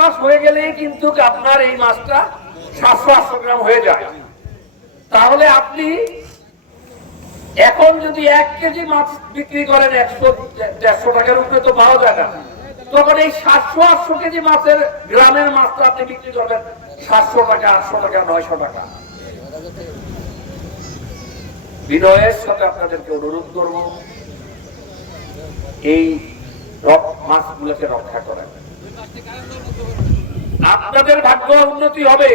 মাস হয়ে গেলেই কিন্তু আপনার এই মাছটা 700-800 গ্রাম হয়ে যায়। তাহলে আপনি এখন যদি 1 কেজি মাছ বিক্রি করেন 100-150 টাকার উপরে তো পাওয়া যায় না, তখন এই 700-800 কেজি মাছের গ্রামের মাছটা আপনি বিক্রি করবেন 700 টাকা, 800 টাকা, 900 টাকা। বিনয়ের সাথে আপনাদেরকে অনুরোধ করব, এই মাছগুলোকে রক্ষা করেন। আপনাদের ভাগ্য উন্নতি হবে।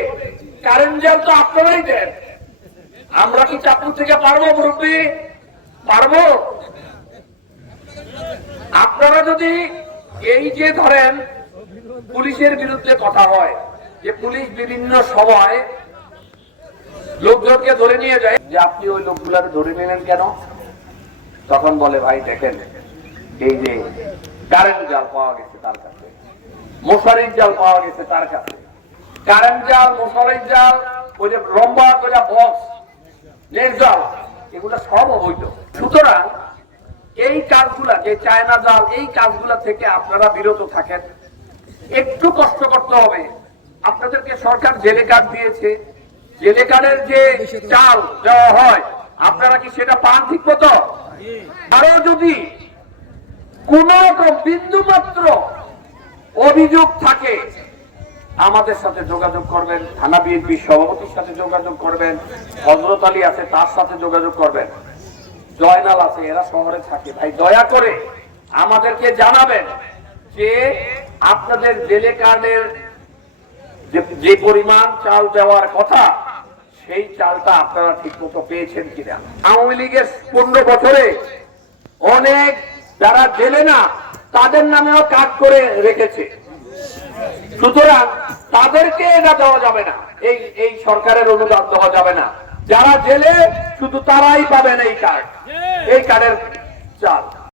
কারেন্ট জাল তো আপনারাই দেন, আমরা কি চাঁদপুর থেকে পারবো? মুরব্বী পারবো? আপনারা যদি এই যে ধরেন পুলিশের বিরুদ্ধে কথা হয়, যে পুলিশ বিভিন্ন সময় লোকজনকে ধরে নিয়ে যায়, যে আপনি ওই লোকগুলাকে ধরে নিলেন কেন? তখন বলে ভাই দেখেন, এই যে কারেন্ট জাল পাওয়া গেছে তার কাছে, মশারির জাল পাওয়া গেছে তার কাছে, কারেন্ট জাল, মশারির জাল, ওই যে লম্বা করে বক্স, নেট জাল, এগুলো সব অবৈধ। সুতরাং এই কাজগুলা, যে চায়না জাল, এই কাজগুলা থেকে আপনারা বিরত থাকেন। একটু কষ্ট করতে হবে। আপনাদেরকে সরকার জেলে কার্ড দিয়েছে, জেলে কার্ডের যে চাল দেওয়া হয়, আপনারা কি সেটা পান ঠিক মতো? আরো যদি কোন রকম বিন্দু মাত্র অভিযোগ থাকে আমাদের সাথে যোগাযোগ করবেন, থানা বিএনপি সভাপতির সাথে যোগাযোগ করবেন, হযরত আলী আছে তার সাথে যোগাযোগ করবেন, জয়নাল আছে, এরা শহরে থাকে। ভাই দয়া করে আমাদেরকে জানাবেন যে আপনাদের জেলে কার্ডের যে পরিমাণ চাল দেওয়ার কথা, সেই চালটা আপনারা ঠিক মতো পেয়েছেন কিনা। আওয়ামী লীগের 15 বছরে অনেক যারা জেলে না, তাদের নামেও কাজ করে রেখেছে। সুতরাং তাদেরকে এটা দেওয়া যাবে না, এই সরকারের অনুদান দেওয়া যাবে না। যারা জেলে শুধু তারাই পাবেন এই কার্ড, এই কার্ডের চাল।